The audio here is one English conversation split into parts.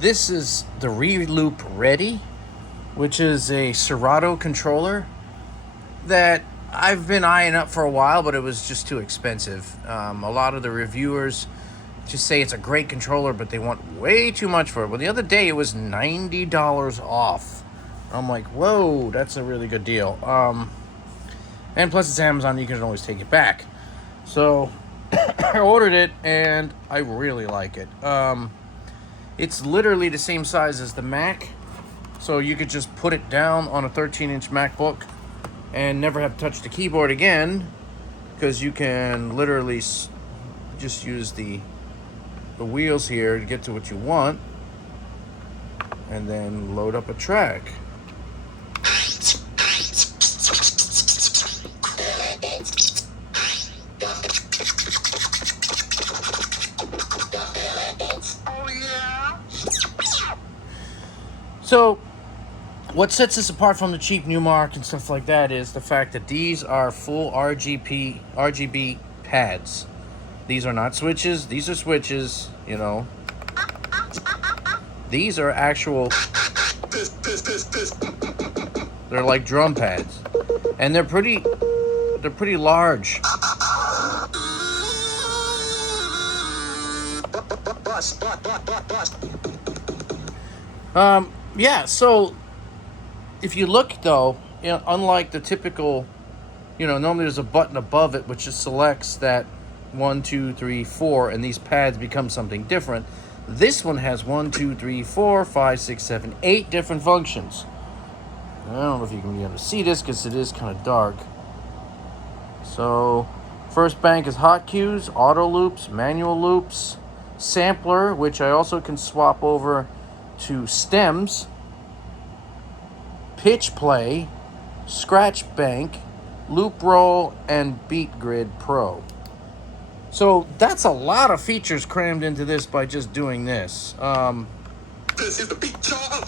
This is the Reloop Ready, which is a Serato controller that I've been eyeing up for a while, but it was just too expensive. A lot of the reviewers just say it's a great controller, but they want way too much for it. Well, the other day it was $90 off. I'm like, whoa, that's a really good deal. And plus it's Amazon, you can always take it back. So I ordered it, and I really like it. It's literally the same size as the Mac, so you could just put it down on a 13-inch MacBook and never have to touch the keyboard again, because you can literally just use the wheels here to get to what you want, and then load up a track. So, what sets this apart from the cheap Newmark and stuff like that is the fact that these are full RGB pads. These are not switches. These are switches, you know. These are actual... They're like drum pads. And they're pretty large. Yeah, so if you look though, you know, unlike the typical, you know, normally there's a button above it which just selects that 1, 2, 3, 4, and these pads become something different. This one has 1, 2, 3, 4, 5, 6, 7, 8 different functions. I don't know if you can be able to see this because it is kind of dark. So, first bank is hot cues, auto loops, manual loops, sampler, which I also can swap over to stems, pitch play, scratch bank, loop roll, and beat grid pro. So that's a lot of features crammed into this by just doing this. This is the beat chart.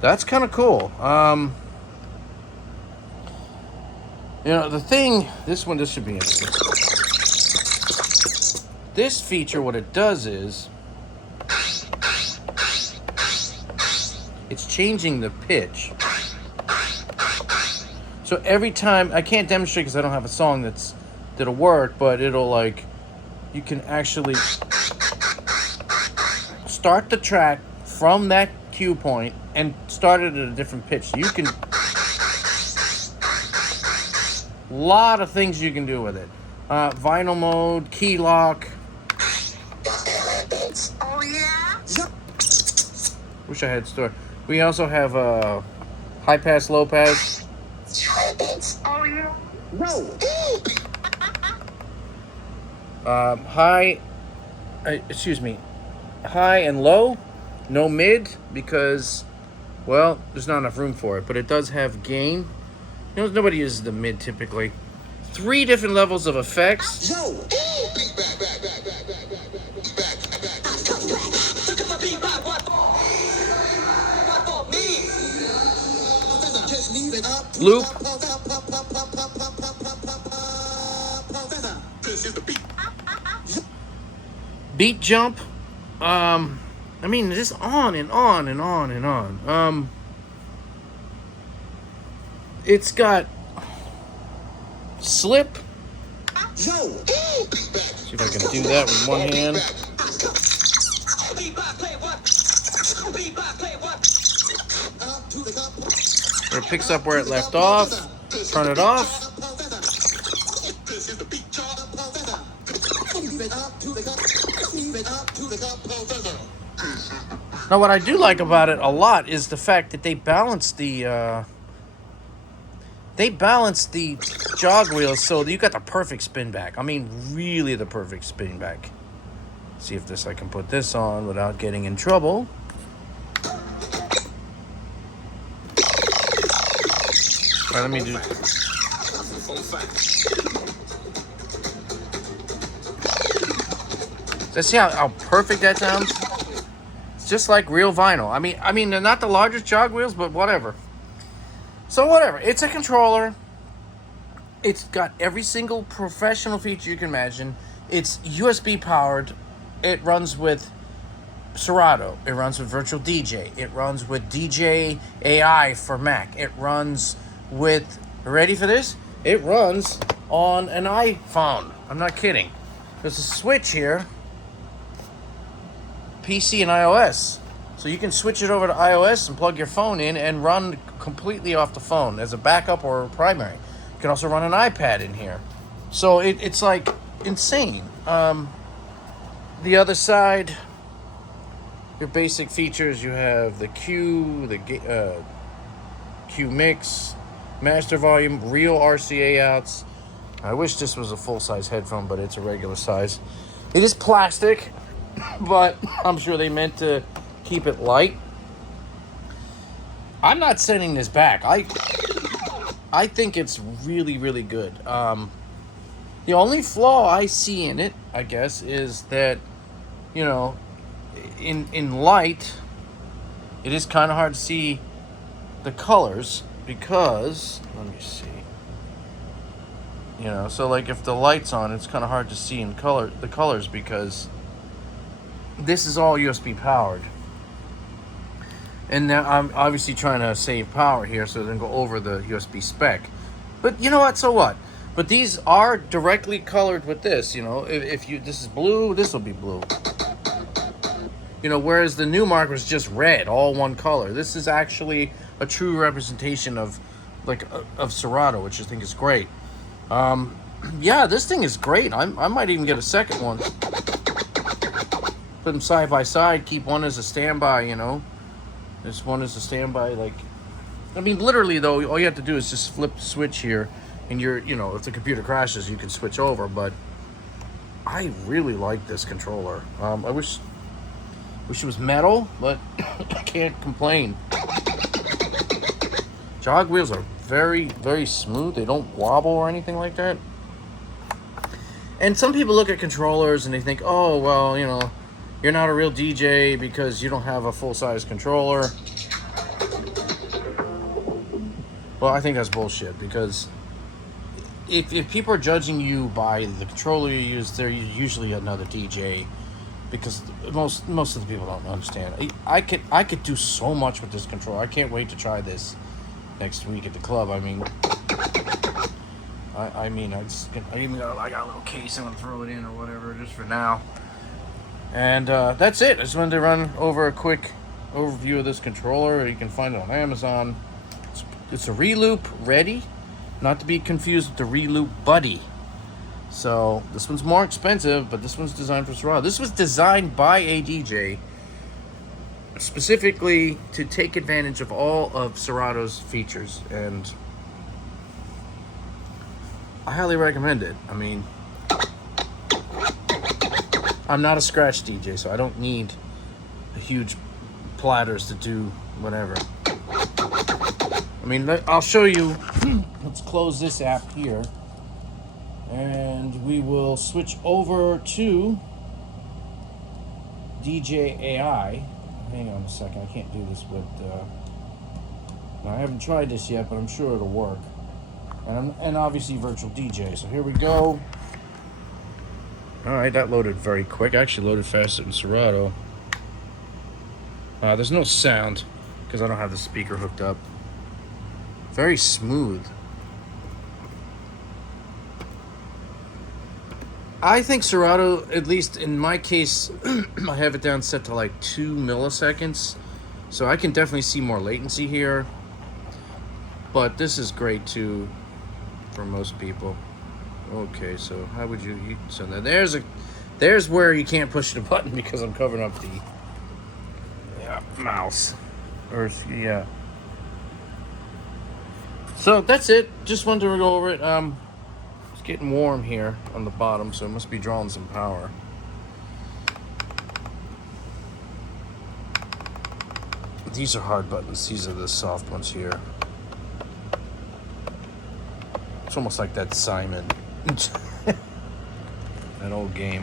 That's kind of cool. You know, the thing, this should be interesting. This feature, what it does is, it's changing the pitch. So every time, I can't demonstrate because I don't have a song that'll work, but it'll like, you can actually start the track from that cue point and start it at a different pitch. You can, lot of things you can do with it. Vinyl mode, key lock. Oh yeah. Wish I had store. We also have high pass, low pass. Oh yeah. No. High and low, no mid, because, well, there's not enough room for it. But it does have gain. You know, nobody uses the mid typically. 3 different levels of effects. Yo. Loop. Beat jump. I mean, just on and on and on and on. It's got slip. See if I can do that with one hand. Where it picks up where it left off. Turn it off. Now, what I do like about it a lot is the fact that they balance the jog wheels so that you got the perfect spin back. I mean, really the perfect spin back. See if I can put this on without getting in trouble. All right, let me do. See how perfect that sounds? It's just like real vinyl. I mean, they're not the largest jog wheels, but whatever. So whatever, it's a controller. It's got every single professional feature you can imagine. It's USB powered. It runs with Serato. It runs with Virtual DJ. It runs with DJ AI for Mac. It runs with, ready for this? It runs on an iPhone. I'm not kidding. There's a switch here, PC and iOS. So you can switch it over to iOS and plug your phone in and run completely off the phone as a backup or a primary. You can also run an iPad in here. So it's like insane. The other side, your basic features, you have the Q, the Q mix, master volume, real RCA outs. I wish this was a full-size headphone, but it's a regular size. It is plastic, but I'm sure they meant to keep it light. I'm not sending this back. I think it's really, really good. The only flaw I see in it, I guess, is that, you know, in light, it is kind of hard to see the colors because, let me see. You know, so like if the light's on, it's kind of hard to see in the colors because this is all USB powered. And now I'm obviously trying to save power here so it doesn't go over the USB spec. But you know what? So what? But these are directly colored with this. You know, if this is blue, this will be blue. You know, whereas the new mark was just red, all one color. This is actually a true representation of Serato, which I think is great. Yeah, this thing is great. I might even get a second one. Put them side by side. Keep one as a standby. You know, this one is a standby. Like, I mean, literally though, all you have to do is just flip the switch here, and you know, if the computer crashes, you can switch over. But I really like this controller. I wish it was metal, but I can't complain. Jog wheels are very, very smooth. They don't wobble or anything like that. And some people look at controllers and they think, oh, well, you know, you're not a real DJ because you don't have a full-size controller. Well, I think that's bullshit because if people are judging you by the controller you use, they're usually another DJ. Because most of the people don't understand. I could do so much with this controller. I can't wait to try this next week at the club. I mean, I got a little case. I'm gonna throw it in or whatever just for now. And that's it. I just wanted to run over a quick overview of this controller. You can find it on Amazon. It's a Reloop Ready, not to be confused with the Reloop Buddy. So this one's more expensive, but this one's designed for Serato. This was designed by a DJ specifically to take advantage of all of Serato's features, and I highly recommend it. I mean, I'm not a scratch DJ, so I don't need huge platters to do whatever. I mean, I'll show you. Let's close this app here. And we will switch over to DJ AI. Hang on a second, I can't do this with... I haven't tried this yet, but I'm sure it'll work. And obviously Virtual DJ. So here we go. Alright, that loaded very quick. Actually loaded faster than Serato. There's no sound, because I don't have the speaker hooked up. Very smooth. I think Serato, at least in my case, I have it down set to like 2 milliseconds. So I can definitely see more latency here. But this is great too for most people. Okay, so how would you... So now there's where you can't push the button because I'm covering up the mouse. Or, yeah. So that's it. Just wanted to go over it. It's getting warm here on the bottom, so it must be drawing some power. These are hard buttons. These are the soft ones here. It's almost like that Simon. That old game.